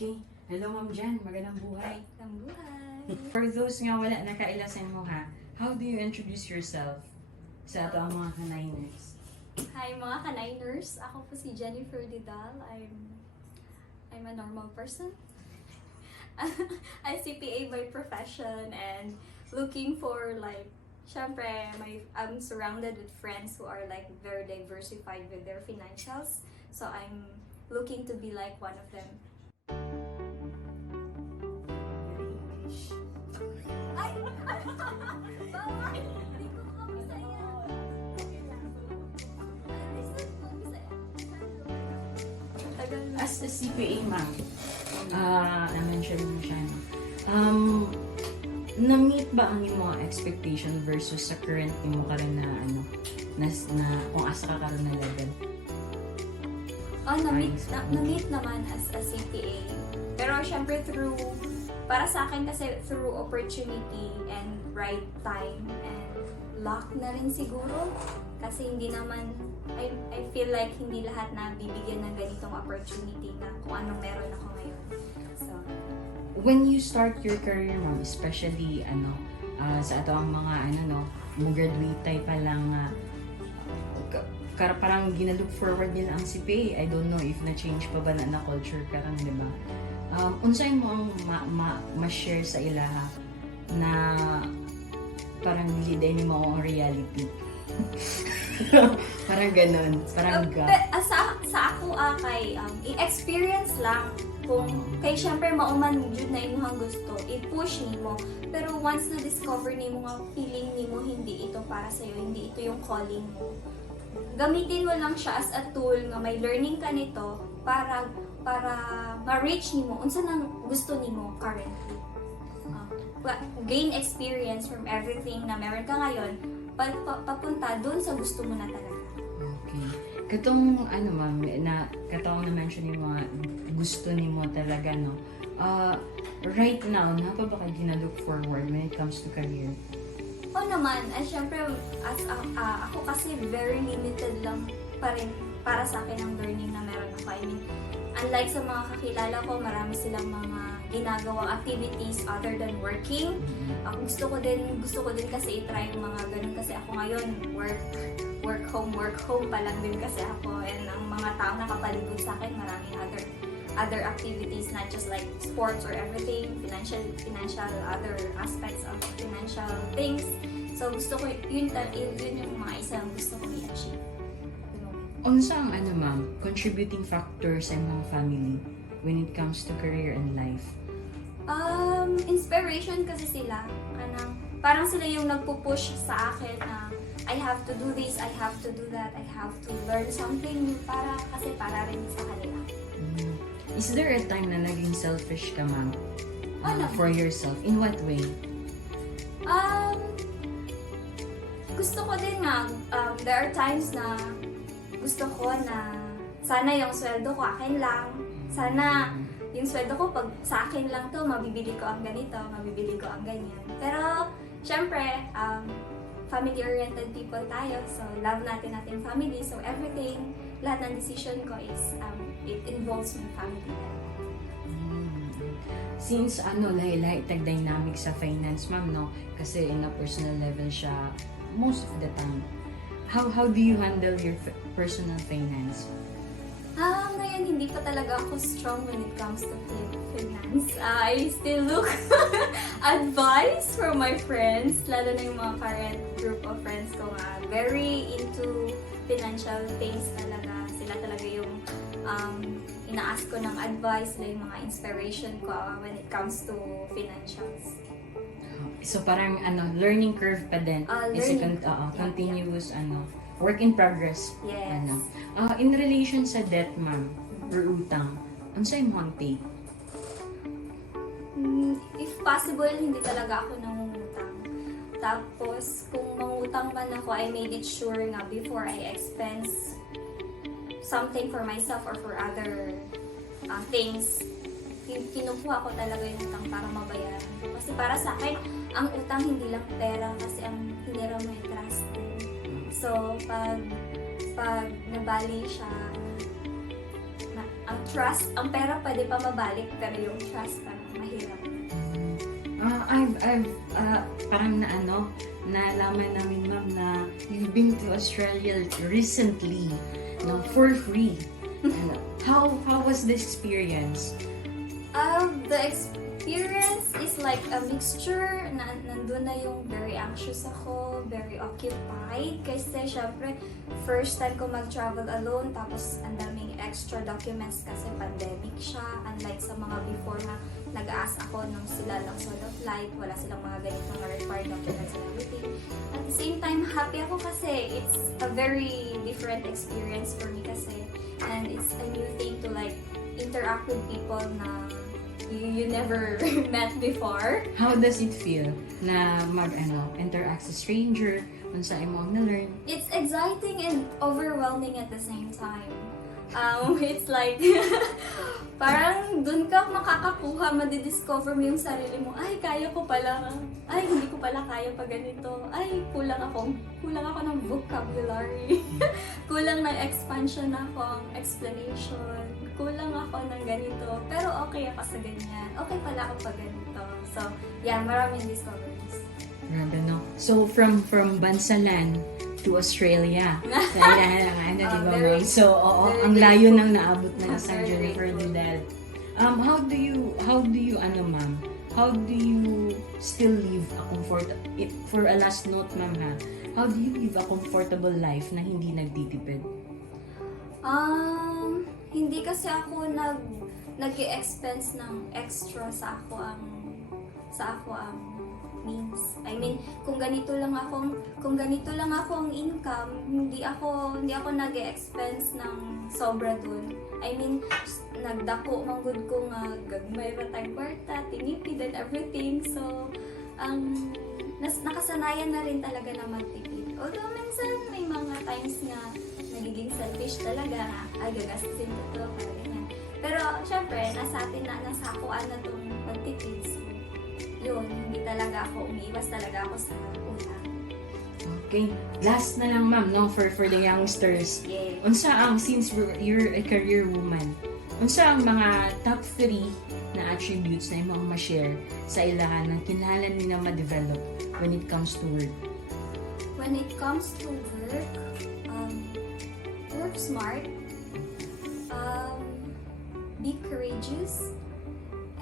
Okay. Hello, Ma'am Jan. Magandang buhay. Ang buhay! For those nga wala nakailasan mo ha, how do you introduce yourself sa ato ang mga kanainers? Hi mga ka-niners! Ako po si Jennifer Didal. I'm a normal person. I'm CPA by profession and looking for syempre, I'm surrounded with friends who are very diversified with their financials. So I'm looking to be like one of them. Ay! Bawal! Hindi ko kamisaya. As a CPA, ma'am, na-mention mo siya, no? Na-meet ba ang iyong mga expectation versus sa current mo karon na kung asa ka karon na level? Na-meet naman as a CPA. Pero syempre para sa akin kasi through opportunity and right time and luck na rin siguro. Kasi hindi naman, I feel like hindi lahat na bibigyan ng ganitong opportunity na kung anong meron ako ngayon. So, when you start your career, ma'am, especially sa ato ang mga mo graduate tayo pa lang parang ginalook forward nila ang CPA. I don't know if na-change pa ba na culture karang, di ba? Unsay mo ang ma-share sa ilaha na parang liday ni mo ang reality? Parang ganon, parang sa ako i-experience lang kung kay syempre mauman jud na imong gusto, i-push nimo. Pero once na discover nimo nga feeling nimo hindi ito para sa iyo, hindi ito yung calling mo. Gamitin mo lang siya as a tool nga may learning ka nito para ma-reach nimo unsa nang gusto nimo currently. Gain experience from everything na meron ka ngayon, papunta doon sa gusto mo na talaga. Okay. Katong ma'am, katong na-mention ni mga gusto nimo talaga, no? Right now, napa ba kayo gina-look forward when it comes to career? Oo naman. Syempre, ako kasi very limited lang pa rin para sa akin ang learning na meron ako. I mean, unlike sa mga kakilala ko, marami silang mga ginagawang activities other than working. Gusto ko din kasi i-try yung mga ganun kasi ako ngayon, work home pa lang din kasi ako. And ang mga tao na kapalibot sa akin, maraming other activities, not just like sports or everything, financial other aspects of financial things. So gusto ko yun yung mga isang gusto ko i-achieve. Unsa ang ma'am, contributing factors sa mga family when it comes to career and life? Inspiration kasi sila. Parang sila yung nagpo-push sa akin na I have to do this, I have to do that, I have to learn something para rin sa kanila. Is there a time na naging selfish ka, ma'am? For yourself? In what way? Gusto ko din nga, there are times na gusto ko na sana yung sweldo ko akin lang. Sana yung sweldo ko pag sa akin lang to, mabibili ko ang ganito, mabibili ko ang ganyan. Pero, syempre, family-oriented people tayo. So, love natin family. So, everything, lahat ng decision ko is, it involves my family. Since lahi-lahi tag dynamic sa finance, ma'am, no? Kasi in a personal level siya most of the time. How do you handle your personal finance? Ngayon, hindi pa talaga ako strong when it comes to finance. I still look advice from my friends, lalo na yung mga current group of friends ko nga. Very into financial things talaga. Sila talaga yung ina-ask ko ng advice, sila yung mga inspiration ko when it comes to financials. So parang learning curve pa din. Continuous work in progress. Yes. In relation sa debt, ma'am, or utang, ano sa'yo mo ang take? If possible, hindi talaga ako nangungutang. Tapos, kung mangutang man ako, I made it sure nga before I expense something for myself or for other things, kinukuha ko talaga yung utang para mabayaran ko. Kasi para sa akin, ang utang hindi lang pera kasi ang hinira mo yung trust din. So, pag nabali siya, ang trust, ang pera pwede pa mabalik, pero yung trust parang mahirap. Parang nalaman namin ma'am na you've been to Australia recently, for free. How was the experience? The experience is like a mixture. Nandun na yung very anxious ako, very occupied. Kasi syempre, first time ko mag-travel alone, tapos ang daming extra documents kasi pandemic siya. Unlike sa mga before na nag-aas ako nung sila lang solo flight, wala silang mga ganitong mga required documents and everything. At the same time, happy ako kasi it's a very different experience for me kasi. And it's a new thing to like interact with people na you never met before. How does it feel na interact sa stranger, unsa imo ang na-learn? It's exciting and overwhelming at the same time. It's like, parang dun ka makakakuha, madidiscover mo yung sarili mo, ay, kaya ko pala, ay, hindi ko pala kaya pa ganito, ay, kulang ako ng vocabulary, kulang ng expansion ako, explanation, kulang ako ng ganito, pero okay ako sa ganyan, okay pala ako pa ganito. So, yeah, maraming discoveries. Grabe, no? So, from Bansalan to Australia. Sa ilahan di ba, ma'am? So, ang layo nang naabot na sa journey for Dudel. How do you, ma'am? How do you still live a for a last note, ma'am, ha? How do you live a comfortable life na hindi nagtitipid? Hindi kasi ako nag-i-expense ng extra sa ako ang means. I mean, kung ganito lang ako ang income, hindi ako nag-e-expense ng sobra dun. I mean, nagdako manggod ko nga gagmay ra tayong kwarta, tinipid and everything. So, nakasanayan na rin talaga na magtipid. Although minsan may mga times na nagiging selfish talaga na ay gagastusin ko to, para ganyan. Pero syempre, nasa akuan na tong pagtipid. So, yun, hindi talaga ako umiiwas talaga ako sa utang. Okay. Last na lang, ma'am, no, for the youngsters. Yeah. Unsa ang, since you're a career woman, unsa ang mga top 3 na attributes na imong ma-share sa ilahan ng kinahanglan nila ma-develop when it comes to work? When it comes to work, work smart, be courageous,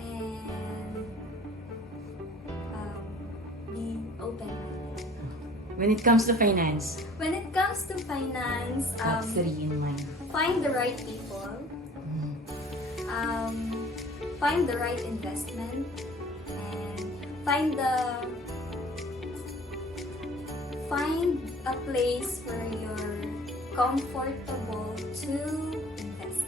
and be open-minded. When it comes to finance, When it comes to finance, top 3 in mind. find the right people, find the right investment, and find a place where you're comfortable to invest.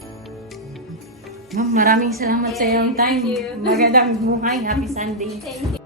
Ma'am, maraming salamat sa iyong time. Thank you. Magandang buhay. Happy Sunday. Thank you.